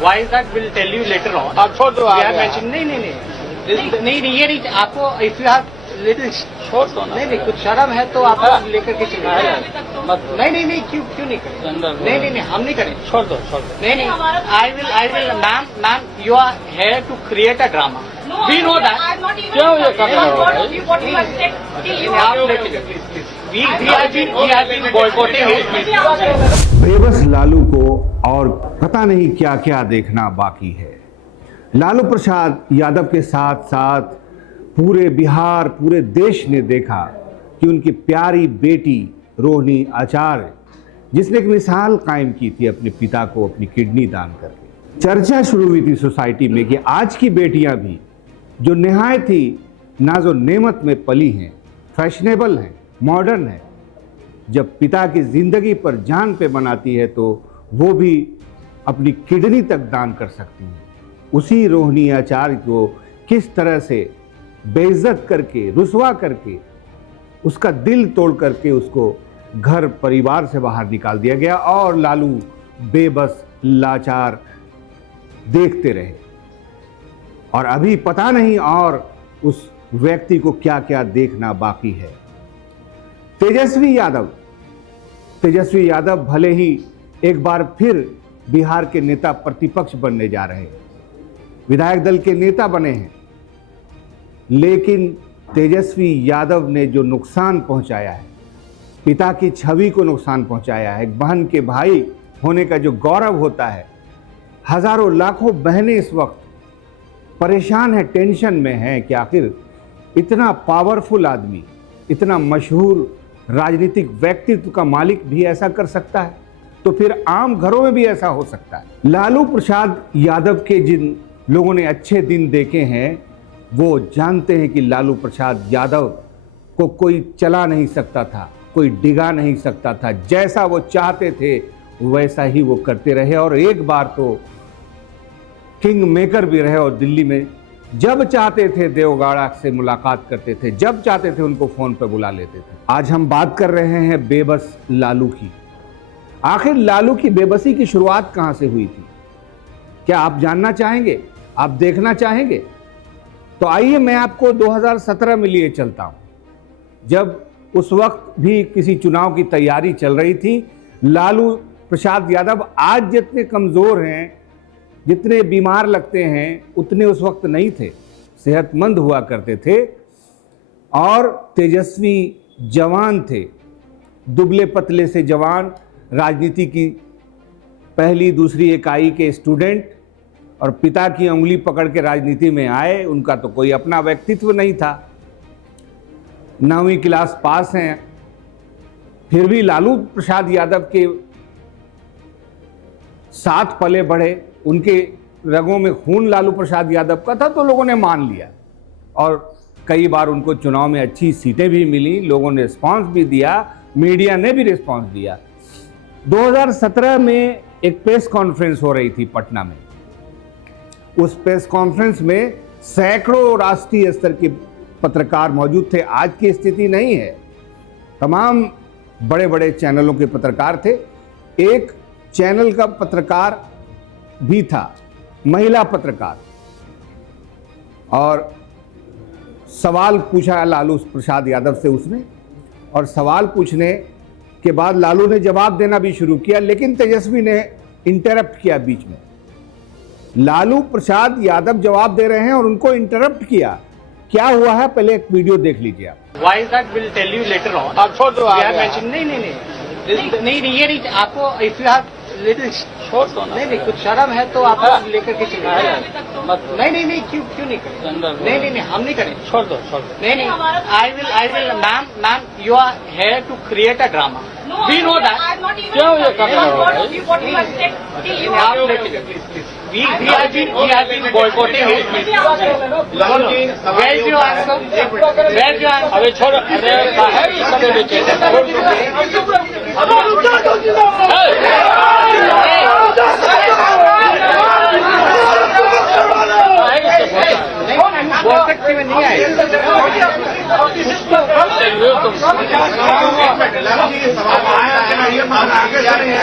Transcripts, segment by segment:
Why is that? We'll tell you later on. आप छोड़ दो। We have mentioned नहीं ये नहीं आपको if you have little छोड़ दो ना। नहीं कुछ शर्म है तो आप लेकर के चले मत नहीं क्यों नहीं करें नहीं हम नहीं करें छोड़ दो नहीं I will ma'am you are here to create a drama. We know that. क्यों ये कर रहे हो? We have been boycotting it. बेबस लालू को और पता नहीं क्या क्या देखना बाकी है। लालू प्रसाद यादव के साथ साथ पूरे बिहार पूरे देश ने देखा कि उनकी प्यारी बेटी रोहिणी आचार्य, जिसने एक मिसाल कायम की थी अपने पिता को अपनी किडनी दान करके, चर्चा शुरू हुई थी सोसाइटी में कि आज की बेटियां भी जो निहायत ही नाजो नेमत में पली हैं, फैशनेबल हैं, मॉडर्न हैं, जब पिता की जिंदगी पर जान पे बनाती है तो वो भी अपनी किडनी तक दान कर सकती हैं। उसी रोहिणी आचार्य को किस तरह से बेइज्जत करके, रुसवा करके, उसका दिल तोड़ करके उसको घर परिवार से बाहर निकाल दिया गया और लालू बेबस लाचार देखते रहे। और अभी पता नहीं और उस व्यक्ति को क्या क्या देखना बाकी है। तेजस्वी यादव भले ही एक बार फिर बिहार के नेता प्रतिपक्ष बनने जा रहे हैं, विधायक दल के नेता बने हैं, लेकिन तेजस्वी यादव ने जो नुकसान पहुंचाया है, पिता की छवि को नुकसान पहुंचाया है, एक बहन के भाई होने का जो गौरव होता है, हजारों लाखों बहनें इस वक्त परेशान है, टेंशन में हैं कि आखिर इतना पावरफुल आदमी, इतना मशहूर राजनीतिक व्यक्तित्व का मालिक भी ऐसा कर सकता है, तो फिर आम घरों में भी ऐसा हो सकता है। लालू प्रसाद यादव के जिन लोगों ने अच्छे दिन देखे हैं वो जानते हैं कि लालू प्रसाद यादव को कोई चला नहीं सकता था, कोई डिगा नहीं सकता था। जैसा वो चाहते थे वैसा ही वो करते रहे और एक बार तो किंग मेकर भी रहे और दिल्ली में जब चाहते थे देवगौड़ा से मुलाकात करते थे, जब चाहते थे उनको फोन पर बुला लेते थे। आज हम बात कर रहे हैं बेबस लालू की। आखिर लालू की बेबसी की शुरुआत कहां से हुई थी? क्या आप जानना चाहेंगे? आप देखना चाहेंगे? तो आइए मैं आपको 2017 में लिए चलता हूं, जब उस वक्त भी किसी चुनाव की तैयारी चल रही थी। लालू प्रसाद यादव आज जितने कमजोर हैं, जितने बीमार लगते हैं, उतने उस वक्त नहीं थे, सेहतमंद हुआ करते थे और तेजस्वी जवान थे, दुबले पतले से जवान, राजनीति की पहली दूसरी इकाई के स्टूडेंट और पिता की उंगली पकड़ के राजनीति में आए। उनका तो कोई अपना व्यक्तित्व नहीं था, 9वीं क्लास पास हैं, फिर भी लालू प्रसाद यादव के साथ पले बढ़े, उनके रगों में खून लालू प्रसाद यादव का था तो लोगों ने मान लिया और कई बार उनको चुनाव में अच्छी सीटें भी मिली, लोगों ने रिस्पांस भी दिया, मीडिया ने भी रिस्पांस दिया। 2017 में एक प्रेस कॉन्फ्रेंस हो रही थी पटना में। उस प्रेस कॉन्फ्रेंस में सैकड़ों राष्ट्रीय स्तर के पत्रकार मौजूद थे। आज की स्थिति नहीं है, तमाम बड़े बड़े चैनलों के पत्रकार थे। एक चैनल का पत्रकार भी था, महिला पत्रकार, और सवाल पूछा लालू प्रसाद यादव से उसने, और सवाल पूछने के बाद लालू ने जवाब देना भी शुरू किया, लेकिन तेजस्वी ने इंटरप्ट किया बीच में। लालू प्रसाद यादव जवाब दे रहे हैं और उनको इंटरप्ट किया। क्या हुआ है पहले एक वीडियो देख लीजिए आप। Why is that? We'll tell you later on. आप छोड़ दो। We have mentioned नहीं ये नहीं आपको if you have little छोड़ दो ना। नहीं कुछ शर्म है तो आप लेकर के चले मत नहीं क्यों नहीं करें नहीं हम नहीं करें छोड़ दो नहीं I will ma'am you are here to create a drama. We know that. क्यों ये कर रहे हो? We have been boycotting it. Where is your answer? अबे छोड़, अरे बाहर ही सब बेचे। में नहीं आए। ये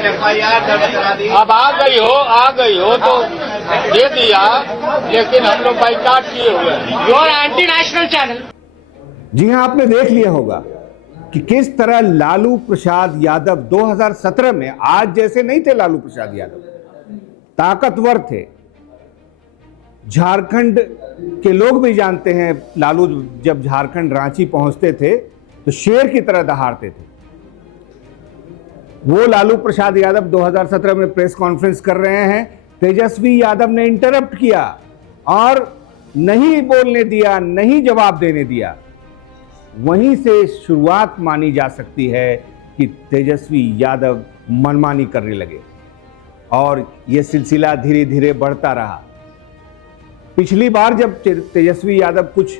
FIR दर्ज करा दी। अब आ गई हो तो दे दिया, लेकिन हम लोग बाइकाट किए हुए हैं। You are anti national channel. जी हां, आपने देख लिया होगा कि किस तरह लालू प्रसाद यादव 2017 में आज जैसे नहीं थे। लालू प्रसाद यादव ताकतवर थे। झारखंड के लोग भी जानते हैं, लालू जब झारखंड रांची पहुंचते थे तो शेर की तरह दहाड़ते थे। वो लालू प्रसाद यादव 2017 में प्रेस कॉन्फ्रेंस कर रहे हैं, तेजस्वी यादव ने इंटरप्ट किया और नहीं बोलने दिया, नहीं जवाब देने दिया। वहीं से शुरुआत मानी जा सकती है कि तेजस्वी यादव मनमानी करने लगे और यह सिलसिला धीरे धीरे बढ़ता रहा। पिछली बार जब तेजस्वी यादव कुछ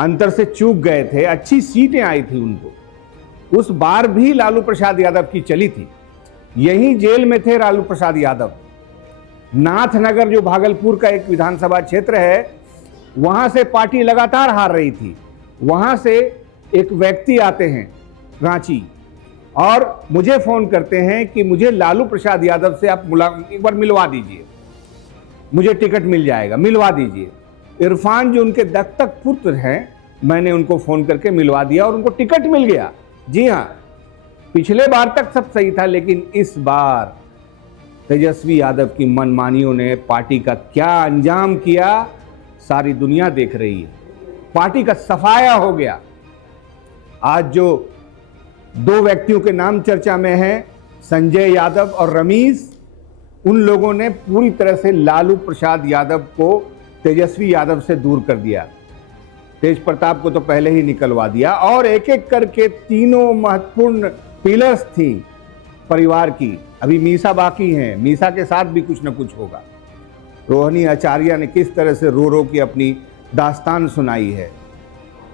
अंतर से चूक गए थे, अच्छी सीटें आई थी उनको, उस बार भी लालू प्रसाद यादव की चली थी। यहीं जेल में थे लालू प्रसाद यादव। नाथनगर जो भागलपुर का एक विधानसभा क्षेत्र है, वहां से पार्टी लगातार हार रही थी। वहां से एक व्यक्ति आते हैं रांची और मुझे फोन करते हैं कि मुझे लालू प्रसाद यादव से आप एक बार मिलवा दीजिए, मुझे टिकट मिल जाएगा, मिलवा दीजिए। इरफान जो उनके दत्तक पुत्र हैं, मैंने उनको फोन करके मिलवा दिया और उनको टिकट मिल गया। जी हां, पिछले बार तक सब सही था, लेकिन इस बार तेजस्वी यादव की मनमानियों ने पार्टी का क्या अंजाम किया, सारी दुनिया देख रही है। पार्टी का सफाया हो गया। आज जो दो व्यक्तियों के नाम चर्चा में हैं, संजय यादव और रमीश, उन लोगों ने पूरी तरह से लालू प्रसाद यादव को तेजस्वी यादव से दूर कर दिया। तेज प्रताप को तो पहले ही निकलवा दिया और एक एक करके तीनों महत्वपूर्ण पिलर्स थी परिवार की। अभी मीसा बाकी हैं, मीसा के साथ भी कुछ न कुछ होगा। रोहिणी आचार्य ने किस तरह से रो रो के अपनी दास्तान सुनाई है।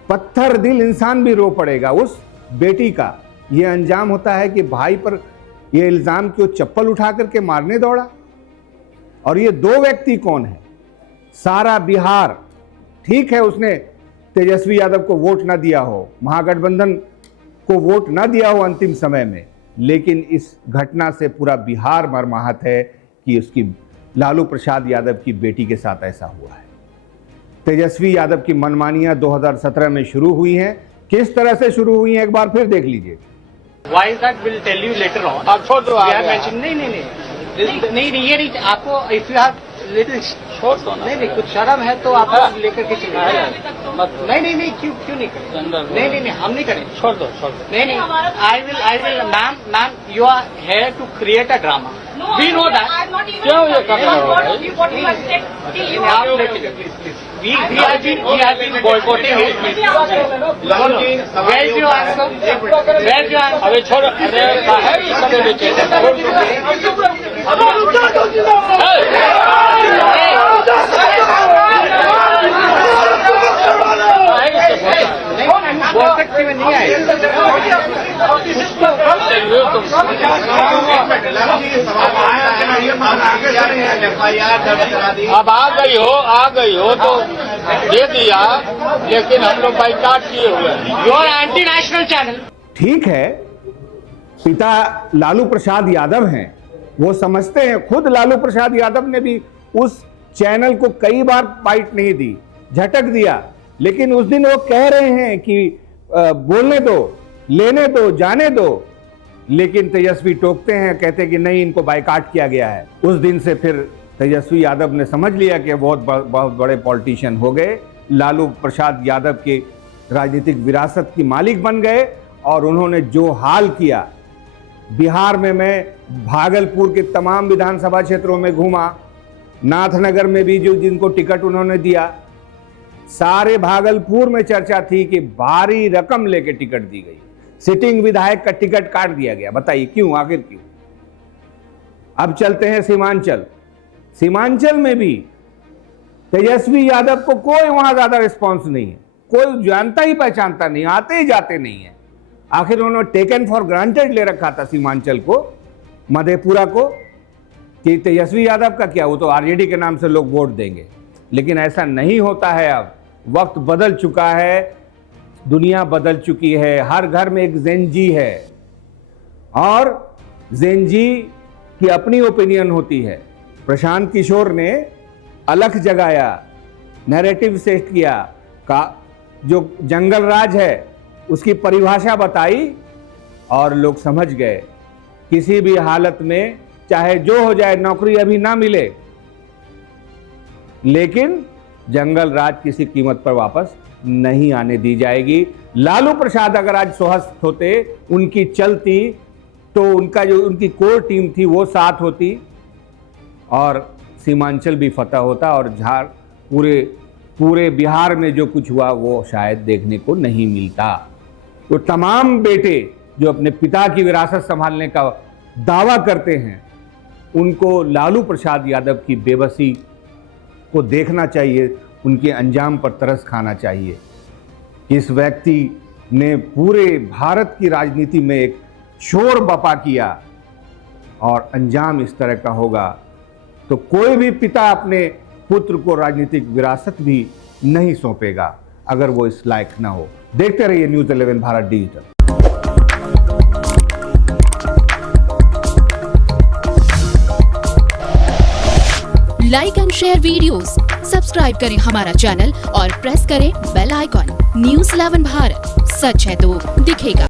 पत्थर दिल इंसान भी रो पड़ेगा। उस बेटी का यह अंजाम होता है कि भाई पर यह इल्जाम कि वो चप्पल उठा करके मारने दौड़ा। और ये दो व्यक्ति कौन है? सारा बिहार, ठीक है उसने तेजस्वी यादव को वोट ना दिया हो, महागठबंधन को वोट ना दिया हो अंतिम समय में, लेकिन इस घटना से पूरा बिहार मर्माहत है कि उसकी लालू प्रसाद यादव की बेटी के साथ ऐसा हुआ है। तेजस्वी यादव की मनमानियां 2017 में शुरू हुई हैं। किस तरह से शुरू हुई हैं एक बार फिर देख लीजिए। Why is that? We'll tell you later on. आप छोड़ दो। नहीं, ये नहीं आपको, if you have little छोड़ दो ना। नहीं, कुछ शर्म है तो आप लेकर के चलिए। नहीं, क्यों नहीं करें? नहीं, हम नहीं करें। छोड़ दो। नहीं, I will, ma'am, you are here to create a drama. We know that. क्यों ये कर रहे हो? We have been boycotting his meeting. Where is your answer? अबे छोड़, अरे है ही समय बेचे। बोल सकते में नहीं आए। अब आ गई हो तो दे दिया, लेकिन हम लोग बाइकाट किए हुए हैं। You are anti national channel. ठीक है, पिता लालू प्रसाद यादव हैं, वो समझते हैं। खुद लालू प्रसाद यादव ने भी उस चैनल को कई बार बाइट नहीं दी, झटक दिया, लेकिन उस दिन वो कह रहे हैं कि बोलने दो, लेने दो, जाने दो, लेकिन तेजस्वी टोकते हैं, कहते हैं कि नहीं, इनको बाइकाट किया गया है। उस दिन से फिर तेजस्वी यादव ने समझ लिया कि बहुत बड़े पॉलिटिशियन हो गए, लालू प्रसाद यादव के राजनीतिक विरासत की मालिक बन गए और उन्होंने जो हाल किया। बिहार में मैं भागलपुर के तमाम विधानसभा क्षेत्रों में घूमा, नाथनगर में भी जो जिनको टिकट उन्होंने दिया, सारे भागलपुर में चर्चा थी कि भारी रकम लेके टिकट दी गई, सिटिंग विधायक का टिकट काट दिया गया। बताइए क्यों, आखिर क्यों? अब चलते हैं सीमांचल। सीमांचल में भी तेजस्वी यादव को कोई वहां ज्यादा रिस्पांस नहीं है, कोई जानता ही पहचानता नहीं, आते ही जाते नहीं है। आखिर उन्होंने टेकन फॉर ग्रांटेड ले रखा था सीमांचल को, मधेपुरा को, कि तेजस्वी यादव का क्या, वो तो आरजेडी के नाम से लोग वोट देंगे। लेकिन ऐसा नहीं होता है। अब वक्त बदल चुका है, दुनिया बदल चुकी है, हर घर में एक जेनजी है और जैन जी की अपनी ओपिनियन होती है। प्रशांत किशोर ने अलख जगाया, नैरेटिव सेट किया, का जो जंगल राज है उसकी परिभाषा बताई और लोग समझ गए किसी भी हालत में चाहे जो हो जाए, नौकरी अभी ना मिले, लेकिन जंगल राज किसी कीमत पर वापस नहीं आने दी जाएगी। लालू प्रसाद अगर आज स्वस्थ होते, उनकी चलती, तो उनका जो उनकी कोर टीम थी वो साथ होती और सीमांचल भी फतह होता और पूरे बिहार में जो कुछ हुआ वो शायद देखने को नहीं मिलता। तो तमाम बेटे जो अपने पिता की विरासत संभालने का दावा करते हैं, उनको लालू प्रसाद यादव की बेबसी को देखना चाहिए, उनके अंजाम पर तरस खाना चाहिए। इस व्यक्ति ने पूरे भारत की राजनीति में एक शोर बपा किया और अंजाम इस तरह का होगा तो कोई भी पिता अपने पुत्र को राजनीतिक विरासत भी नहीं सौंपेगा अगर वो इस लायक ना हो। देखते रहिए news 11 Bharat digital. Like and share videos, subscribe करें हमारा चैनल और प्रेस करें बेल आइकॉन। न्यूज़ 11 भारत, सच है तो दिखेगा।